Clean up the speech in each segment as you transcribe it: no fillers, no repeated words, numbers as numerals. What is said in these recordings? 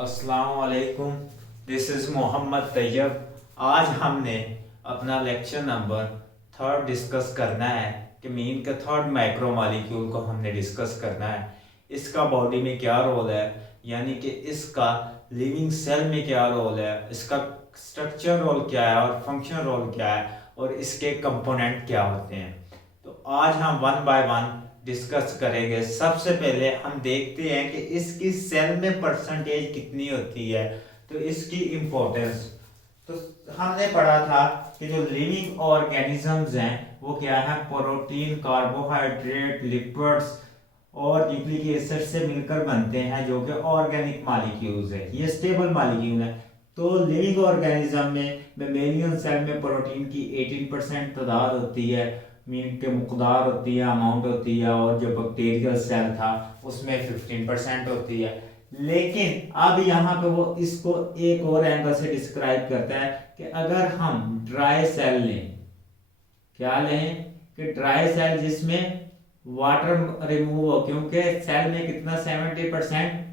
अस्सलाम वालेकुम। This is Mohammad Tayyab. आज हमने अपना लेक्चर नंबर 3 डिस्कस करना है कि मीन का थर्ड माइक्रो मॉलिक्यूल को हमने डिस्कस करना है। इसका बॉडी में क्या रोल है, यानी कि इसका लिविंग सेल में क्या रोल है, इसका स्ट्रक्चर रोल क्या है और फंक्शन रोल क्या है और इसके कंपोनेंट क्या होते हैं। तो आज हम वन बाय वन डिस्कस करेंगे। सबसे पहले हम देखते हैं कि इसकी सेल में परसेंटेज कितनी होती है, तो इसकी इम्पोर्टेंस। तो हमने पढ़ा था कि जो लिविंग ऑर्गेनिजम्स हैं वो क्या है, प्रोटीन, कार्बोहाइड्रेट, लिपिड्स और न्यूक्लिक एसिड से मिलकर बनते हैं, जो कि ऑर्गेनिक मॉलिक्यूल्स है। ये स्टेबल मॉलिक्यूल है। तो लिविंग ऑर्गेनिज्म में मेमेलियन सेल में प्रोटीन की 18% तादाद होती है, मीन के मुकदार होती है, अमाउंट होती है, और जो बैक्टीरियल सेल था उसमें 15% होती है। लेकिन अब यहाँ पे वो इसको एक और एंगल से डिस्क्राइब करता है कि अगर हम ड्राई सेल लें, क्या लें कि ड्राई सेल जिसमें वाटर रिमूव हो, क्योंकि सेल में कितना 70%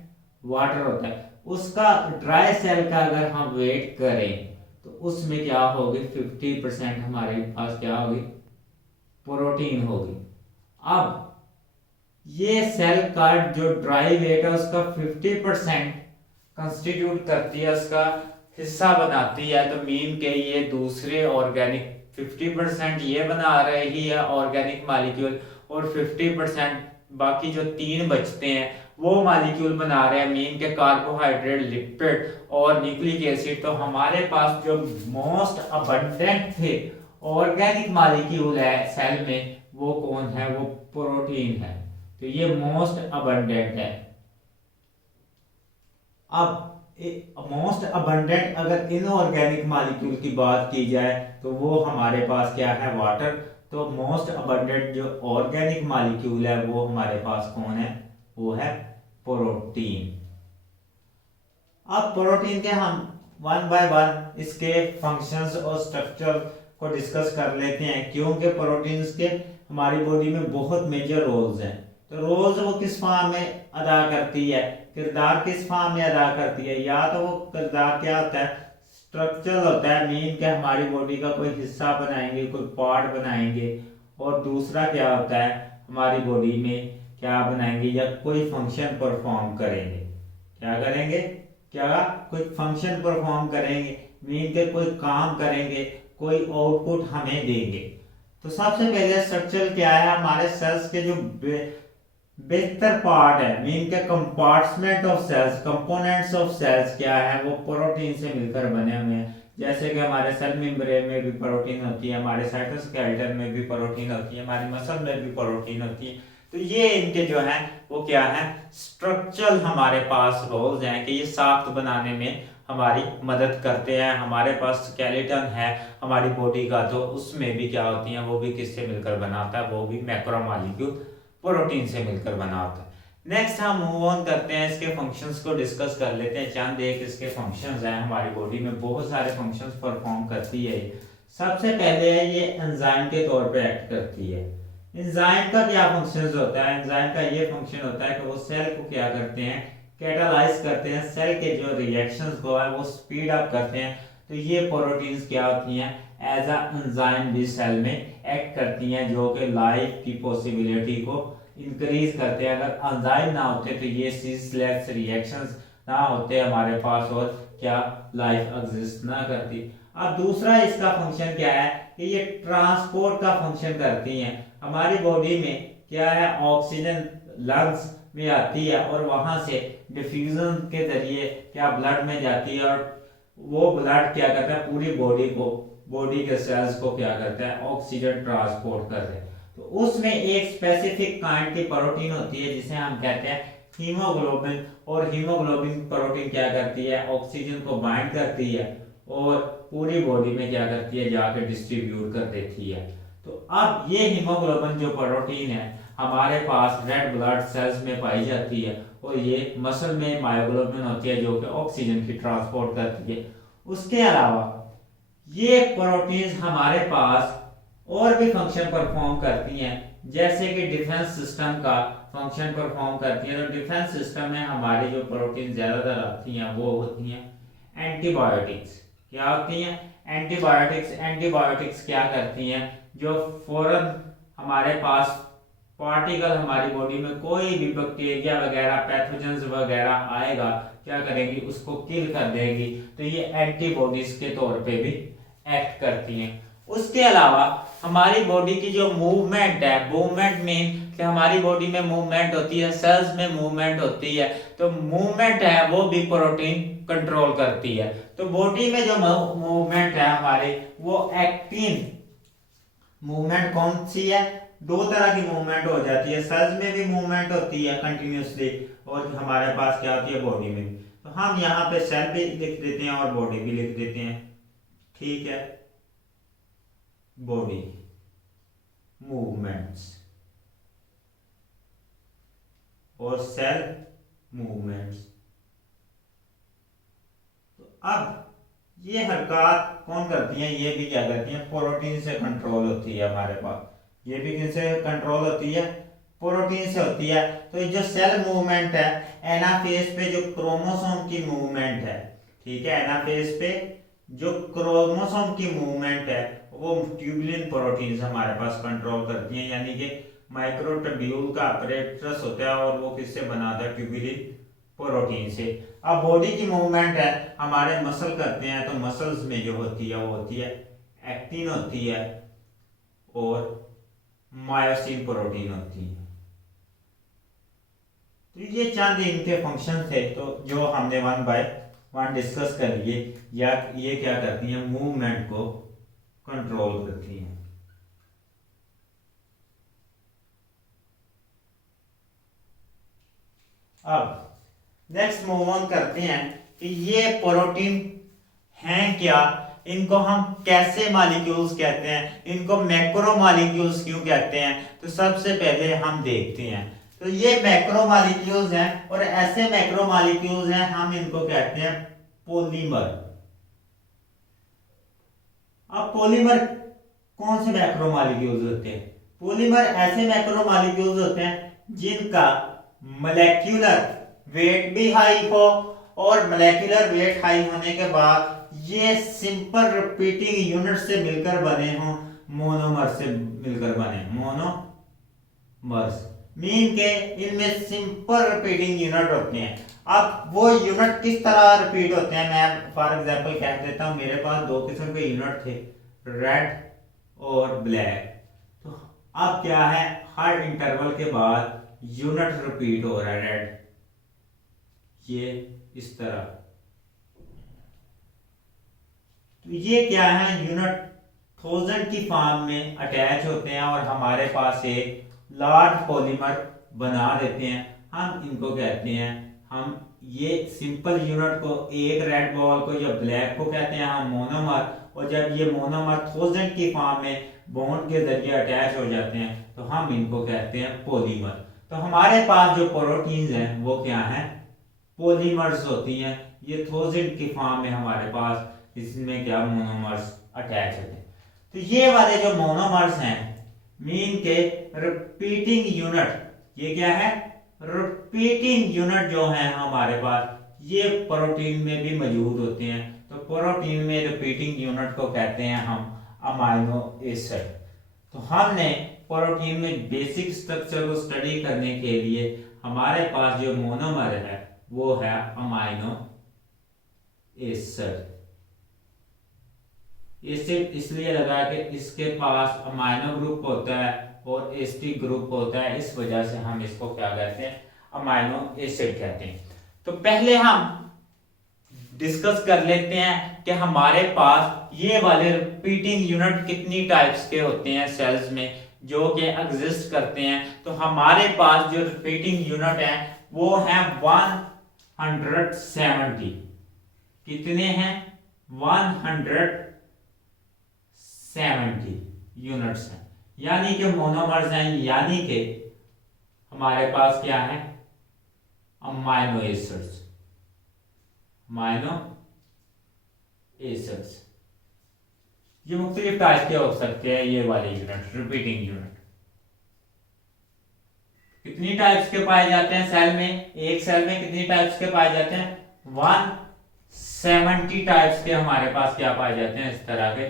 वाटर होता है, उसका ड्राई सेल का अगर हम वेट करें तो उसमें क्या होगी, 50% हमारे पास क्या होगी, प्रोटीन होगी। अब ये सेल का जो ड्राई वेट है उसका 50% कंस्टिट्यूट करती है, उसका हिस्सा बनाती है। तो मीन के ये दूसरे ऑर्गेनिक 50% ये बना रही है ऑर्गेनिक मॉलिक्यूल, और 50% बाकी जो 3 बचते हैं वो मॉलिक्यूल बना रहे हैं, मीन के कार्बोहाइड्रेट, लिपिड और न्यूक्लिक एसिड। तो हमारे पास जो मोस्ट अबंडेंट थे ऑर्गेनिक मॉलिक्यूल है सेल में, वो कौन है, वो प्रोटीन है। तो ये मोस्ट अबंडेंट है। अब मोस्ट अबंडेंट अगर इनऑर्गेनिक मॉलिक्यूल की बात की जाए तो वो हमारे पास क्या है, वाटर। तो मोस्ट अबंडेंट जो ऑर्गेनिक मॉलिक्यूल है वो हमारे पास कौन है, वो है प्रोटीन। अब प्रोटीन के हम वन बाय वन इसके फंक्शंस और स्ट्रक्चर को डिस्कस कर लेते हैं, क्योंकि प्रोटीन्स के हमारी बॉडी में बहुत मेजर रोल्स हैं। तो रोल्स वो किस फॉर्म में अदा करती है, किरदार किस फॉर्म में अदा करती है, या तो वो किरदार क्या होता है, स्ट्रक्चर होता है, मीन के हमारी बॉडी का कोई हिस्सा बनाएंगे, कोई पार्ट बनाएंगे, और दूसरा क्या होता है, हमारी बॉडी में क्या बनाएंगे या कोई फंक्शन परफॉर्म करेंगे। क्या करेंगे, क्या कोई फंक्शन परफॉर्म करेंगे, मीन के कोई काम करेंगे, कोई आउटपुट हमें देंगे। तो सबसे पहले स्ट्रक्चर क्या है, हमारे सेल्स के जो बेहतर पार्ट है, मीन के compartment of cells, components of cells क्या है, वो प्रोटीन से मिलकर बने हुए हैं। जैसे कि हमारे सेल मेम्ब्रेन में भी प्रोटीन होती है, हमारे साइटोस्केलेटन में भी प्रोटीन होती है, हमारी मसल में भी प्रोटीन होती है। तो ये इनके जो है वो क्या है, स्ट्रक्चरल हमारे पास रोल्स हैं कि ये साख्त बनाने में हमारी मदद करते हैं। हमारे पास स्केलेटन है हमारी बॉडी का, तो उसमें भी क्या होती है, वो भी किससे मिलकर बनाता है, वो भी मैक्रोमोलेक्यूल प्रोटीन से मिलकर बना होता है। नेक्स्ट हम मूव ऑन करते हैं, इसके फंक्शंस को डिस्कस कर लेते हैं। चंद एक इसके फंक्शंस हैं, हमारी बॉडी में बहुत सारे फंक्शंस परफॉर्म करती है। सबसे पहले है ये एंजाइम के तौर पे एक्ट करती है। एंजाइम का क्या फंक्शंस होता है, एंजाइम का ये फंक्शन होता है कि वो सेल को क्या करते हैं, कैटालाइज करते हैं, सेल के जो रिएक्शंस को है वो स्पीड अप करते हैं। तो ये प्रोटीन्स क्या होती हैं, एज अ एंजाइम भी सेल में एक्ट करती हैं, जो कि लाइफ की पॉसिबिलिटी को इंक्रीज करते हैं। अगर एंजाइम ना होते तो ये सिस्लेक्स रिएक्शंस ना होते हमारे पास, और क्या लाइफ एग्जिस्ट ना करती। अब दूसरा इसका फंक्शन क्या है कि ये ट्रांसपोर्ट का फंक्शन करती हैं। हमारी बॉडी में क्या है, ऑक्सीजन लंग्स में आती है और वहां से डिफ्यूजन के जरिए क्या ब्लड में जाती है, और वो ब्लड क्या करता है, पूरी बॉडी को, बॉडी के सेल्स को क्या करता है, ऑक्सीजन ट्रांसपोर्ट करता है। तो उसमें एक स्पेसिफिक काइंड की प्रोटीन होती है जिसे हम कहते हैं हीमोग्लोबिन, और हीमोग्लोबिन प्रोटीन क्या करती है, ऑक्सीजन को बाइंड करती है और पूरी बॉडी में क्या करती है, जाकर डिस्ट्रीब्यूट कर देती है। तो अब ये हीमोग्लोबिन जो प्रोटीन है हमारे पास रेड ब्लड सेल्स में पाई जाती है, और ये मसल में मायोग्लोबिन होती है जो कि ऑक्सीजन की ट्रांसपोर्ट करती है। उसके अलावा ये प्रोटीन्स हमारे पास और भी फंक्शन परफॉर्म करती हैं, जैसे कि डिफेंस सिस्टम का फंक्शन परफॉर्म करती हैं। तो डिफेंस सिस्टम में हमारी जो प्रोटीन ज़्यादातर आती हैं वो होती हैं एंटीबायोटिक्स। क्या होती हैं? एंटीबायोटिक्स। एंटीबायोटिक्स क्या करती हैं? जो फौरन हमारे पास पार्टिकल हमारी बॉडी में कोई भी बैक्टीरिया वगैरह पैथोजेंस वगैरह आएगा, क्या करेगी? उसको किल कर देगी। तो ये एंटीबॉडीज के तौर पे भी एक्ट करती हैं। उसके अलावा हमारी बॉडी की जो मूवमेंट है, मूवमेंट मीन कि हमारी बॉडी में मूवमेंट होती है, सेल्स में मूवमेंट होती है, तो मूवमेंट है वो भी प्रोटीन कंट्रोल करती है। तो बॉडी में जो मूवमेंट है हमारे, वो एक्टिन मूवमेंट कौन सी है? दो तरह की मूवमेंट हो जाती है, सेल्स में भी मूवमेंट होती है कंटिन्यूसली, और हमारे पास क्या होती है? बॉडी में भी। तो हम यहाँ पे सेल भी लिख देते हैं और बॉडी भी लिख देते हैं। ठीक है, बॉडी मूवमेंट्स और सेल मूवमेंट्स। तो अब ये हरकत कौन करती हैं? ये भी क्या करती हैं? प्रोटीन से कंट्रोल होती है हमारे पास। ये भी किससे कंट्रोल होती है? प्रोटीन से होती है। तो ये जो सेल मूवमेंट है, एनाफेज पे जो क्रोमोसोम की मूवमेंट है, ठीक है, एनाफेज पे जो क्रोमोसोम की मूवमेंट है वो ट्यूबुलिन प्रोटीन्स हमारे पास कंट्रोल करती हैं। यानी कि माइक्रोट्यूब्यूल का अपरेटस होता है और वो किससे बना था? ट्यूबुलिन प्रोटीन से। अब बॉडी की मूवमेंट है, हमारे मसल करते हैं, तो मसल्स में जो होती है वो होती है एक्टिन होती है और मायोसिन प्रोटीन होती है। तो ये चंद इनके फंक्शन थे, तो जो हमने वन बाय वन डिस्कस कर लिए। या ये क्या करती हैं? मूवमेंट को कंट्रोल करती हैं। अब नेक्स्ट मूव ऑन करते हैं कि ये प्रोटीन हैं क्या, इनको हम कैसे मॉलिक्यूल्स कहते हैं, इनको मैक्रो मॉलिक्यूल्स क्यों कहते हैं। तो सबसे पहले हम देखते हैं, तो ये मैक्रो मॉलिक्यूल्स हैं, और ऐसे मैक्रो मॉलिक्यूल्स हैं हम इनको कहते हैं पॉलीमर। अब पॉलीमर कौन से मैक्रो मॉलिक्यूल्स होते हैं? पॉलीमर ऐसे मैक्रो मॉलिक्यूल्स होते हैं जिनका मॉलिक्यूलर वेट भी हाई हो, और मॉलिक्यूलर वेट हाई होने के बाद ये सिंपल रिपीटिंग यूनिट से मिलकर बने हों, मोनोमर से मिलकर बने, मोनोमर्स मीन के इनमें सिंपल रिपीटिंग यूनिट होते हैं। अब वो यूनिट किस तरह रिपीट होते हैं, मैं फॉर एग्जांपल कह देता हूं, मेरे पास दो किस्म के यूनिट थे, रेड और ब्लैक। तो अब क्या है, हर इंटरवल के बाद यूनिट रिपीट हो रहा है, रेड ये इस तरह। तो ये क्या है, यूनिट थाउजेंड की फॉर्म में अटैच होते हैं और हमारे पास एक लार्ज पॉलीमर बना देते हैं। हम इनको कहते हैं, हम ये सिंपल यूनिट को, एक रेड बॉल को या ब्लैक को कहते हैं हम मोनोमर, और जब ये मोनोमर थाउजेंड की फॉर्म में बॉन्ड के जरिए अटैच हो जाते हैं तो हम इनको कहते हैं पॉलीमर। तो हमारे पास जो प्रोटीन्स हैं वो क्या हैं, पॉलीमर्स होती हैं। ये थाउजेंड की फॉर्म में हमारे पास, इसमें क्या मोनोमर्स अटैच होते हैं। तो ये वाले जो मोनोमर्स हैं मीन के रिपीटिंग यूनिट, ये क्या है, रिपीटिंग यूनिट जो है हमारे पास, ये प्रोटीन में भी मौजूद होते हैं। तो प्रोटीन में रिपीटिंग यूनिट को कहते हैं हम अमाइनो एसिड। तो हमने प्रोटीन में बेसिक स्ट्रक्चर को स्टडी करने के लिए हमारे पास जो मोनोमर है वो है अमाइनो एसिड। एसिड इसलिए लगा कि इसके पास अमाइनो ग्रुप होता है और एसिटिक ग्रुप होता है, इस वजह से हम इसको क्या कहते हैं, अमाइनो एसिड कहते हैं। तो पहले हम डिस्कस कर लेते हैं कि हमारे पास ये वाले रिपीटिंग यूनिट कितनी टाइप्स के होते हैं सेल्स में जो कि एग्जिस्ट करते हैं। तो हमारे पास जो रिपीटिंग यूनिट है वो है 170। कितने हैं, 170 यूनिट्स हैं, यानी कि मोनोमर्स हैं, यानी कि हमारे पास क्या है, अमाइनो एसिड्स, अमाइनो एसिड्स। ये मुख्तलिफ टाइप के हो सकते हैं ये वाले यूनिट, रिपीटिंग यूनिट। कितनी टाइप्स के पाए जाते हैं सेल में, एक सेल में कितनी टाइप्स के पाए जाते हैं, 170 टाइप्स के हमारे पास क्या पाए जाते हैं, इस तरह के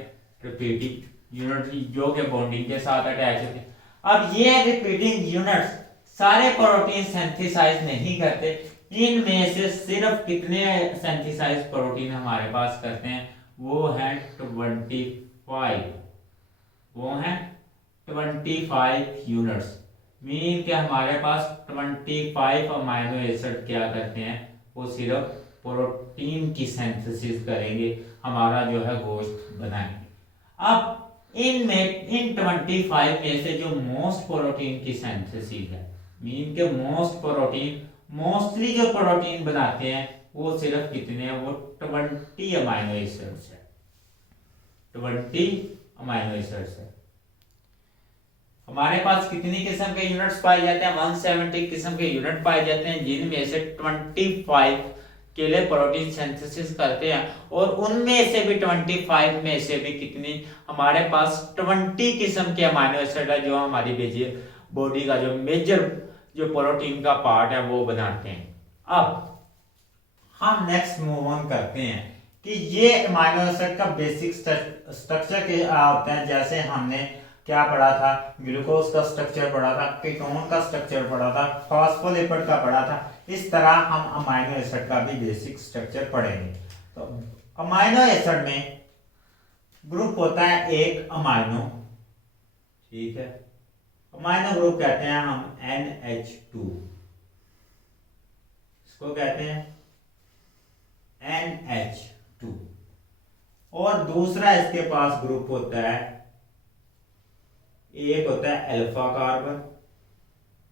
रिपीटिंग यूनिट जो के बॉन्डिंग के साथ अटैच होते हैं। अब ये रिपीटिंग यूनिट्स सारे प्रोटीन सिंथेसाइज नहीं करते, इनमें से सिर्फ कितने सिंथेसाइज प्रोटीन हमारे पास करते हैं, वो है 25, वो है 25 यूनिट्स। मीन के हमारे पास 25 अमाइनो एसिड क्या करते हैं, वो सिर्फ प्रोटीन की सिंथेसिस करेंगे, हमारा जो है गोश्त बनाएंगे। अब इन 25 में से जो मोस्ट प्रोटीन की सिंथेसिस है, मीन के मोस्टली जो प्रोटीन बनाते हैं वो सिर्फ कितने हैं, वो 20 अमाइनो एसिड्स है, 20 अमाइनो एसिड्स है। हमारे पास कितनी किस्म के यूनिट्स पाए जाते हैं, 170 किस्म के यूनिट पाए जाते हैं, जिनमें से 25 के लिए प्रोटीन सिंथेसिस करते हैं, और उनमें से भी 25 में से भी कितनी हमारे पास 20 किस्म के अमाइनो एसिड है जो हमारी बॉडी का जो मेजर जो प्रोटीन का पार्ट है वो बनाते हैं। अब हम नेक्स्ट मूव ऑन करते हैं कि ये अमाइनो एसिड का बेसिक स्ट्रक्चर क्या होता है। जैसे हमने क्या पढ़ा था, ग्लूकोज का स्ट्रक्चर पढ़ा था, कीटोन का स्ट्रक्चर पढ़ा था, फॉस्फोलिपिड का पढ़ा था, इस तरह हम अमाइनो एसिड का भी बेसिक स्ट्रक्चर पढ़ेंगे। तो अमाइनो एसिड में ग्रुप होता है एक अमाइनो, ठीक है, अमाइनो ग्रुप कहते हैं हम NH2, इसको कहते हैं NH2। और दूसरा इसके पास ग्रुप होता है, एक होता है अल्फा कार्बन,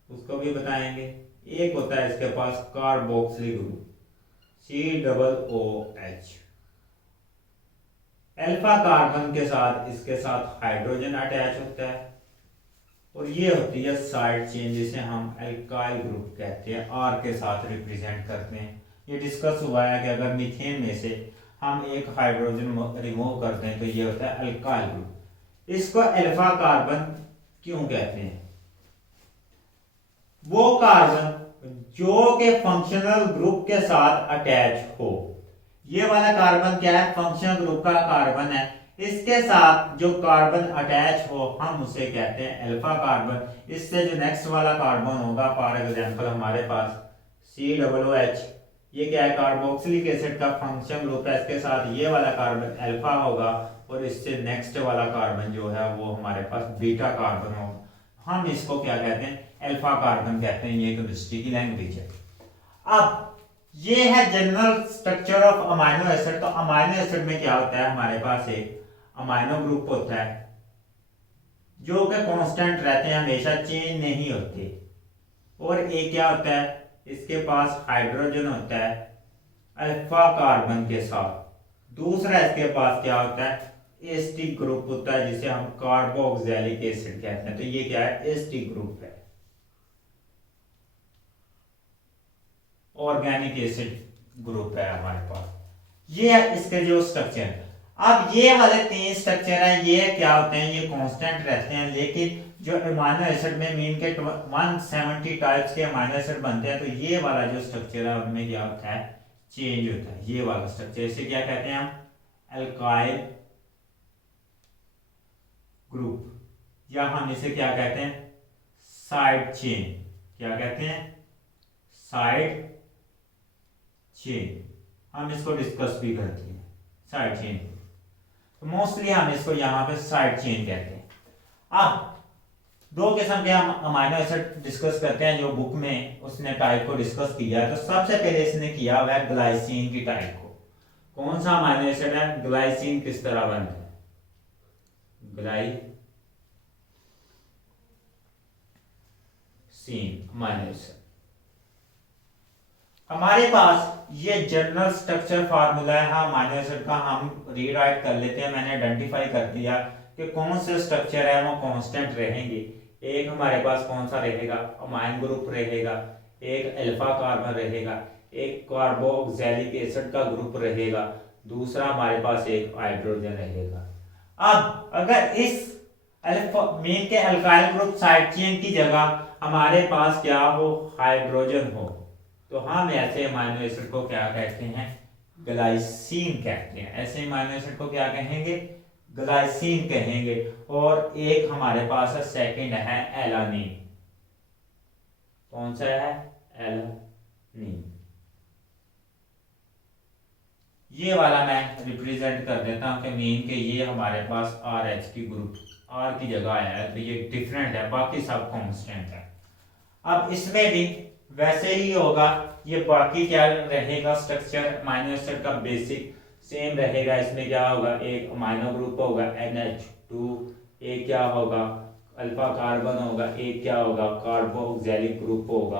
उसको भी बताएंगे, एक होता है इसके पास carboxyl group COOH। Alpha carbon के साथ इसके साथ हाइड्रोजन अटैच होता है, और ये होती है साइड चेन, जिसे हम अल्काइल ग्रुप कहते हैं, R के साथ रिप्रेजेंट करते हैं। ये डिस्कस हुआ है कि अगर मीथेन में से हम एक हाइड्रोजन रिमूव करते हैं तो ये होता है अल्काइल ग्रुप। इसको अल्फा कार्बन क्यों कहते हैं, वो कार्बन जो के फंक्शनल ग्रुप के साथ अटैच हो। ये वाला कार्बन क्या है, फंक्शनल ग्रुप का कार्बन है, इसके साथ जो कार्बन अटैच हो हम उसे कहते हैं अल्फा कार्बन। इससे जो नेक्स्ट वाला कार्बन होगा, फॉर एग्जांपल हमारे पास COOH, ये क्या है, कार्बोक्सिलिक एसिड का फंक्शन ग्रुप है, इसके साथ ये वाला कार्बन अल्फा होगा, और इससे नेक्स्ट वाला कार्बन जो है वो हमारे पास बीटा कार्बन होगा, हम इसको क्या कहते हैं, अल्फा कार्बन कहते हैं। ये केमिस्ट्री की लैंग्वेज है। अब ये है general structure of amino acid. तो अमाइनो एसिड में क्या होता है, हमारे पास एक अमाइनो ग्रुप होता है जो कि कांस्टेंट रहते हैं, हमेशा चेंज नहीं होते, और एक क्या होता है, इसके पास हाइड्रोजन होता है अल्फा कार्बन के साथ। दूसरा इसके पास क्या होता है, एस्टिक ग्रुप होता है, जिसे हम कार्बोक्सिलिक एसिड कहते हैं। तो ये क्या है, एस्टिक ग्रुप है, ऑर्गेनिक एसिड ग्रुप है हमारे पास। ये है इसके जो स्ट्रक्चर है। अब ये वाले 3 स्ट्रक्चर है, ये क्या होते हैं, ये कांस्टेंट रहते हैं, लेकिन जो अमाइनो एसिड में मीन के 170 टाइप्स के अमाइनो एसिड बनते हैं, तो ये वाला जो स्ट्रक्चर है उनमें क्या होता है, चेंज होता है। ये वाला स्ट्रक्चर इसे क्या कहते हैं हम, अल्काइल ग्रुप, या हम इसे क्या कहते हैं, साइड चेन। क्या कहते हैं, साइड चेन। हम इसको डिस्कस भी करते हैं साइड चेन, तो मोस्टली हम इसको यहाँ पे साइड चेन कहते हैं। अब 2 किस्म के हम अमाइनो एसिड डिस्कस करते हैं, जो बुक में उसने टाइप को डिस्कस किया है। तो सबसे पहले इसने किया हुआ है ग्लाइसिन की टाइप को। कौन सा अमाइनो एसिड है, ग्लाइसिन किस तरह बनता है, ग्लाइसिन अमाइनो एसिड। हमारे पास ये जनरल स्ट्रक्चर फार्मूला है अमाइनो एसिड का, हम रीराइट कर लेते हैं। मैंने आइडेंटिफाई कर दिया कि कौन से स्ट्रक्चर है वो कांस्टेंट रहेंगे। एक हमारे पास कौन सा रहेगा, अमाइन ग्रुप रहेगा, एक अल्फा कार्बन रहेगा, एक कार्बोक्सिलिक एसिड का ग्रुप रहेगा, दूसरा हमारे पास एक हाइड्रोजन रहेगा। अब अगर इस अल्फा मीन के अल्काइल ग्रुप साइड चेन की जगह हमारे पास क्या हो, हाइड्रोजन हो, तो हम ऐसे अमाइनो एसिड को क्या कहते हैं, ग्लाइसीन कहते हैं। ऐसे अमाइनो एसिड को क्या कहेंगे, ग्लाइसीन कहेंगे। और एक हमारे पास है सेकंड है एलानीन। कौन सा है, एलानीन। ये वाला मैं रिप्रेजेंट कर देता हूं कि मीन के ये हमारे पास आर एच की ग्रुप, आर की जगह आया है तो ये डिफरेंट है, बाकी सब कांस्टेंट है। अब इसमें भी वैसे ही होगा, ये बाकी क्या रहेगा, स्ट्रक्चर अमाइनो एसिड का बेसिक सेम रहेगा। इसमें क्या होगा, एक अमाइनो ग्रुप होगा NH2, एक क्या होगा, अल्फा कार्बन होगा, एक क्या होगा, कार्बोक्सिलिक ग्रुप होगा,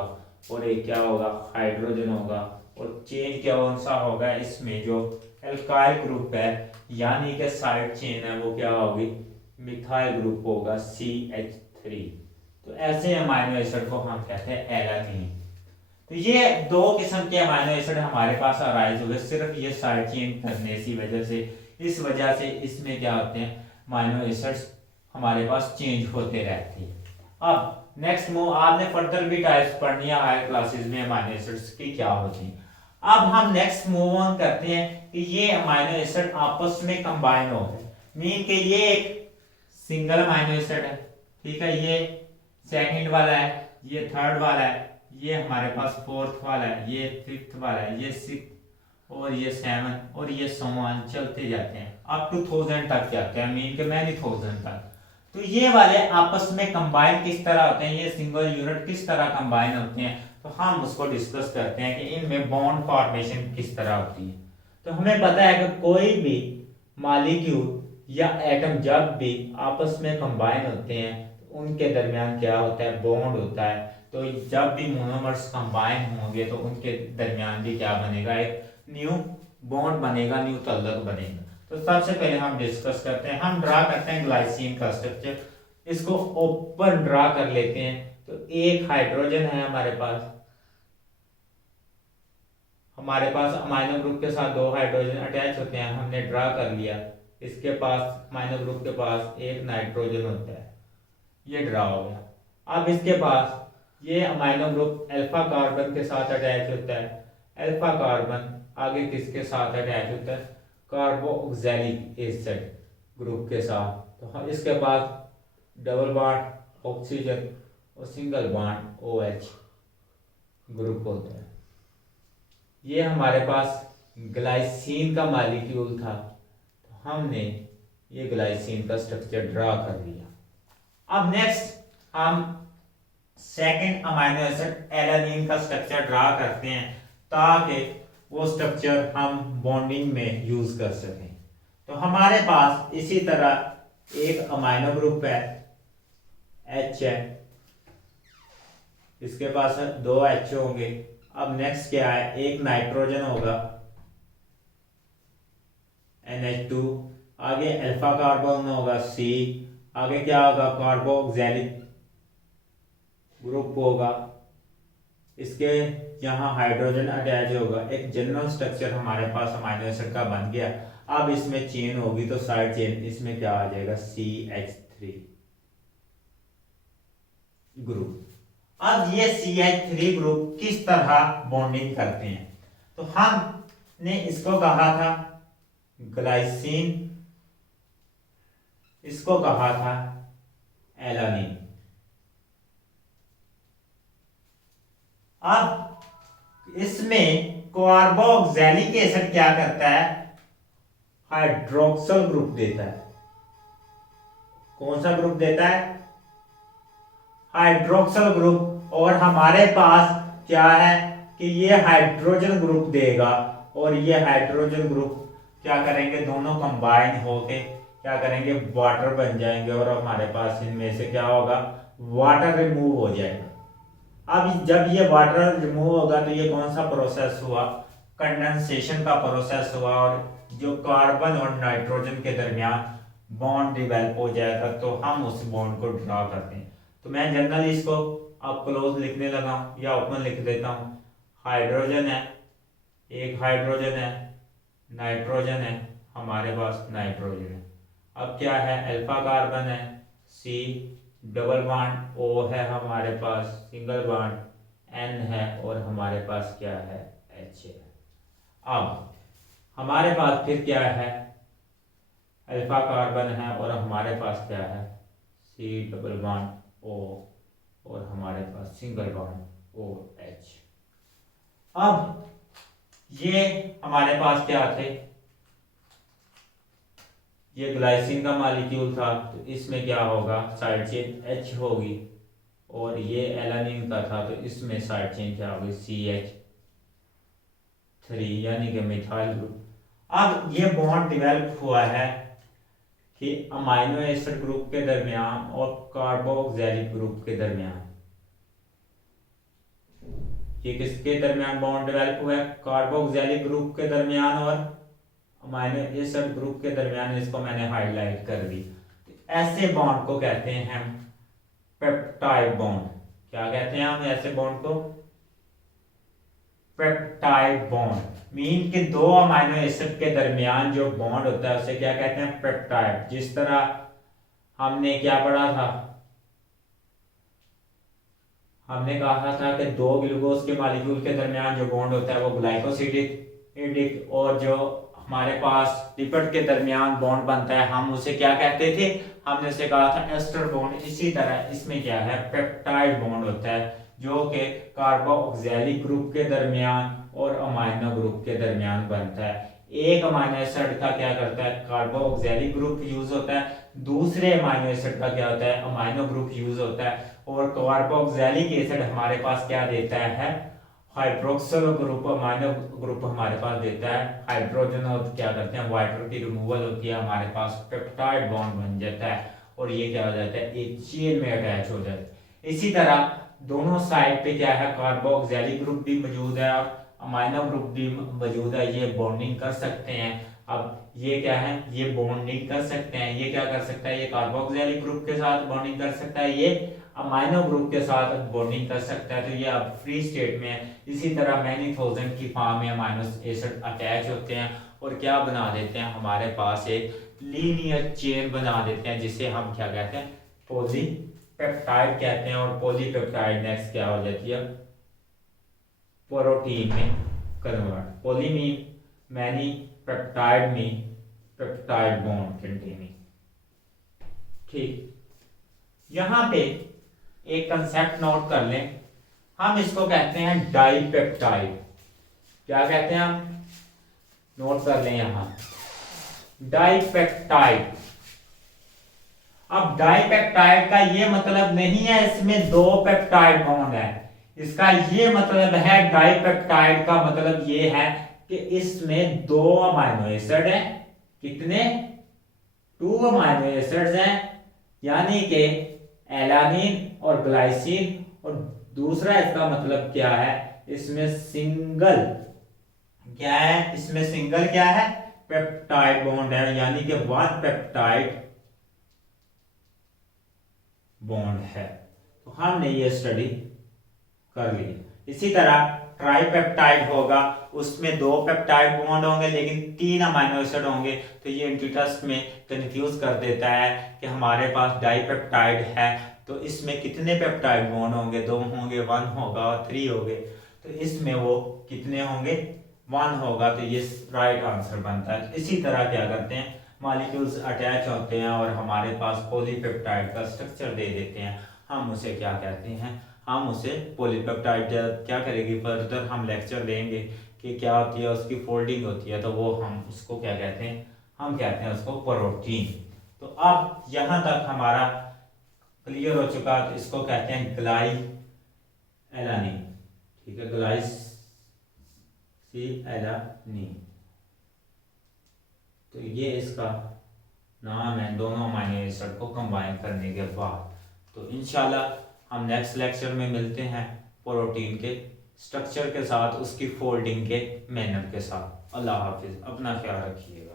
और एक क्या होगा, हाइड्रोजन होगा। और चेन क्या कौन सा होगा, इसमें जो एल्काइल ग्रुप है यानी कि साइड चेन है वो क्या होगी, मिथाइल ग्रुप होगा, CH3। तो ऐसे अमाइनो एसिड को हम कहते हैं एलानीन। तो ये दो किस्म के अमाइनो एसिड हमारे पास अराइज हुए सिर्फ ये साइड चेन करने की वजह से। इस वजह से इसमें क्या होते हैं, अमाइनो एसिड्स हमारे पास चेंज होते रहते हैं। अब नेक्स्ट मूव, आपने फर्दर भी टाइप्स पढ़नी है हायर क्लासेस में अमाइनो एसिड्स की क्या होती हैं। अब हम नेक्स्ट मूव ऑन करते हैं कि ये अमाइनो एसिड आपस में कंबाइन हो गए, मीन के ये एक सिंगल अमाइनो एसिड है, ठीक है, ये सेकंड वाला है, ये थर्ड वाला है, ये हमारे पास फोर्थ वाला है, ये फिफ्थ वाला है, ये सिक्स, और ये 7, और ये समान चलते जाते हैं अप टू 1000 तक जाते हैं, मीन के मैनी 1000 तक। तो ये वाले आपस में कंबाइन किस तरह होते हैं, ये सिंगल यूनिट किस तरह कंबाइन होते हैं, तो हम उसको डिस्कस करते हैं कि इनमें बॉन्ड फॉर्मेशन किस तरह होती है। तो हमें पता है कि कोई भी मॉलिक्यूल या एटम जब भी आपस में कंबाइन होते हैं तो उनके दरमियान क्या होता है, बॉन्ड होता है। तो जब भी मोनोमर्स कंबाइन होंगे तो उनके दरमियान भी क्या बनेगा, एक न्यू बॉन्ड बनेगा, न्यू तल्लक बनेगा। तो सबसे पहले हम डिस्कस करते हैं, हम ड्रा करते हैं ग्लाइसिन का स्ट्रक्चर। इसको ओपन ड्रा कर लेते हैं। तो एक हाइड्रोजन है हमारे पास अमाइनो ग्रुप के साथ 2 हाइड्रोजन अटैच होते हैं, हमने ड्रा कर लिया। इसके पास अमाइनो ग्रुप के पास एक नाइट्रोजन होता है, ये ड्रा हो गया। अब इसके पास ये अमाइनो ग्रुप अल्फा कार्बन के साथ अटैच होता है। अल्फा कार्बन आगे किसके साथ अटैच होता है, कार्बोक्सिलिक एसिड ग्रुप के साथ। तो इसके पास डबल बॉन्ड ऑक्सीजन और सिंगल बॉन्ड OH ग्रुप होता है। ये हमारे पास ग्लाइसिन का मॉलिक्यूल था, तो हमने ये ग्लाइसिन का स्ट्रक्चर ड्रा कर लिया। अब नेक्स्ट हम सेकंड अमाइनो एसिड एलानीन का स्ट्रक्चर ड्रा करते हैं ताकि वो स्ट्रक्चर हम बॉन्डिंग में यूज कर सकें। तो हमारे पास इसी तरह एक अमाइनो ग्रुप है H है, इसके पास 2 H होंगे। अब नेक्स्ट क्या है, एक नाइट्रोजन होगा NH2, आगे अल्फा कार्बन होगा C, आगे क्या होगा, कार्बोक्सिलिक ग्रुप होगा, इसके यहाँ हाइड्रोजन अटैच होगा। एक जनरल स्ट्रक्चर हमारे पास अमाइनो एसिड का बन गया। अब इसमें चेन होगी तो साइड चेन इसमें क्या आ जाएगा, CH3 ग्रुप। अब ये CH3 ग्रुप किस तरह बॉन्डिंग करते हैं, तो हमने इसको कहा था ग्लाइसिन, इसको कहा था एलानीन। अब इसमें कार्बोक्सिलिक एसिड क्या करता है, हाइड्रोक्सल ग्रुप देता है। कौन सा ग्रुप देता है, हाइड्रोक्सल ग्रुप। और हमारे पास क्या है कि ये हाइड्रोजन ग्रुप देगा और ये हाइड्रोजन ग्रुप क्या करेंगे, दोनों कंबाइन होके क्या करेंगे, वाटर बन जाएंगे और हमारे पास इनमें से क्या होगा, वाटर रिमूव हो जाएगा। अब जब ये वाटर रिमूव होगा तो ये कौन सा प्रोसेस हुआ, कंडेंसेशन का प्रोसेस हुआ, और जो कार्बन और नाइट्रोजन के दरमियान बॉन्ड डिवेल्प हो जाएगा। तो हम उस बॉन्ड को ड्रा करते हैं। तो मैं जनरली इसको अब क्लोज लिखने लगा हूं या ओपन लिख देता हूं। हाइड्रोजन है, एक हाइड्रोजन है, नाइट्रोजन है, हमारे पास नाइट्रोजन है। अब क्या है, अल्फा कार्बन है C, डबल बॉन्ड O है हमारे पास, सिंगल बॉन्ड N है और हमारे पास क्या है, H है। अब हमारे पास फिर क्या है, अल्फा कार्बन है और हमारे पास क्या है, C डबल बॉन्ड O और हमारे पास सिंगल बॉन्ड OH। अब ये हमारे पास क्या थे, ये ग्लाइसिन का मॉलिक्यूल था, तो इसमें क्या होगा, साइड चेन H होगी, और ये एलानिन का था तो इसमें साइड चेन क्या होगी, CH3 यानी कि मिथाइल ग्रुप। अब ये बॉन्ड डेवलप हुआ है कि अमाइनो एसिड ग्रुप के दरमियान और कार्बोक्सिलिक ग्रुप के दरमियान। ये किसके दरमियान बॉन्ड डेवलप हुआ है, कार्बोक्सिलिक ग्रुप के दरमियान और अमाइनो एसिड ग्रुप के दरमियान। इसको मैंने हाईलाइट कर दी। ऐसे बॉन्ड को कहते हैं हम पेप्टाइड बॉन्ड। क्या कहते हैं हम ऐसे बॉन्ड को, पेप्टाइड बॉन्ड। मीन कि दो अमाइनो एसिड के दरमियान जो बॉन्ड होता है उसे क्या कहते हैं, पेप्टाइड। जिस तरह हमने क्या पढ़ा था, हमने कहा था कि दो ग्लूकोज के मॉलिक्यूल के दरमियान जो बॉन्ड होता है वो ग्लाइकोसिडिक, और जो हमारे पास लिपिड के दरमियान बॉन्ड बनता है हम उसे क्या कहते थे, हमने उसे कहा था एस्टर बॉन्ड। इसी तरह इसमें क्या है, पेप्टाइड बॉन्ड होता है जो कि कार्बोक्सिलिक ग्रुप के दरमियान और अमाइनो ग्रुप के दरमियान बनता है। एक अमाइनो एसिड का क्या करता है, कार्बोक्सिलिक ग्रुप यूज होता है, दूसरे अमाइनो एसिड का क्या होता है, अमाइनो ग्रुप यूज होता है। और कार्बोक्सिलिक एसिड हमारे पास क्या देता है, हाइड्रोक्सिल ग्रुप, अमाइनो ग्रुप हमारे पास देता है हाइड्रोजन, और क्या करते हैं, वाटर की रिमूवल होती है, हमारे पास पेप्टाइड बॉन्ड बन जाता है और ये क्या हो जाता है, एक चेन में अटैच हो जाता है। इसी तरह दोनों साइड पे क्या है, कार्बोक्सिलिक ग्रुप भी मौजूद है और अमाइनो ग्रुप भी मौजूद है, ये बॉन्डिंग कर सकते हैं। अब ये क्या है, ये बॉन्डिंग कर सकते हैं, ये क्या कर सकता है, ये कार्बोक्सिलिक ग्रुप के साथ बॉन्डिंग कर सकता है, ये अमाइनो ग्रुप के साथ बॉन्डिंग कर सकता है, तो ये अब फ्री स्टेट में है। इसी तरह मैनीथोजन की फॉर्म में अमाइनो एसिड अटैच होते हैं और क्या बना देते हैं, हमारे पास एक लीनियर चेन बना देते हैं जिसे हम क्या कहते हैं, पॉलीपेप्टाइड कहते हैं। और पॉलीपेप्टाइड नेक्स्ट क्या हो जाती है, प्रोटीन में convert. Poly mean many, peptide mean peptide bond containing. ठीक, यहां पे एक कंसेप्ट नोट कर लें, हम इसको कहते हैं डाइपेप्टाइड। क्या कहते हैं हम, नोट कर लें यहां, डाइपेप्टाइड। अब डाइपेप्टाइड का ये मतलब नहीं है इसमें दो पेप्टाइड बॉन्ड है, इसका ये मतलब है, डाइपेप्टाइड का मतलब ये है कि इसमें दो अमाइनो एसिड है। कितने, 2 अमाइनो एसिड्स हैं, यानी कि एलानिन और ग्लाइसिन। और दूसरा इसका मतलब क्या है, इसमें सिंगल क्या है, इसमें सिंगल क्या है, पेप्टाइड बॉन्ड है, यानी कि 1 पेप्टाइड बॉन्ड है। तो हमने ये स्टडी कर ली। इसी तरह ट्राइपेप्टाइड होगा, उसमें 2 पेप्टाइड बॉन्ड होंगे लेकिन 3 अमाइनो एसिड होंगे, तो ये एंटीटेस्ट में कंफ्यूज कर देता है कि हमारे पास डाइपेप्टाइड है तो इसमें कितने पेप्टाइड बॉन्ड होंगे, 2 होंगे, 1 होगा और 3 होंगे, तो इसमें वो कितने होंगे, 1 होगा, तो ये राइट आंसर बनता है। इसी तरह क्या करते हैं, मॉलिक्यूल्स अटैच होते हैं और हमारे पास पॉलीपेप्टाइड का स्ट्रक्चर दे देते हैं, हम उसे क्या कहते हैं, हम उसे पॉलीपेप्टाइड क्या करेगी, फर्दर हम लेक्चर लेंगे कि क्या होती है, उसकी फोल्डिंग होती है, तो वो हम उसको क्या कहते हैं, हम कहते हैं उसको प्रोटीन। तो अब यहां तक हमारा क्लियर हो चुका, तो इसको कहते हैं ग्लाई एलानिन। ठीक है, ग्लाइसिएलानिन, तो ये इसका नाम है दोनों अमाइनो एसिड को कंबाइन करने के बाद। तो इंशाल्लाह हम नेक्स्ट लेक्चर में मिलते हैं प्रोटीन के स्ट्रक्चर के साथ, उसकी फोल्डिंग के मैनर के साथ। अल्लाह हाफिज, अपना ख्याल रखिएगा।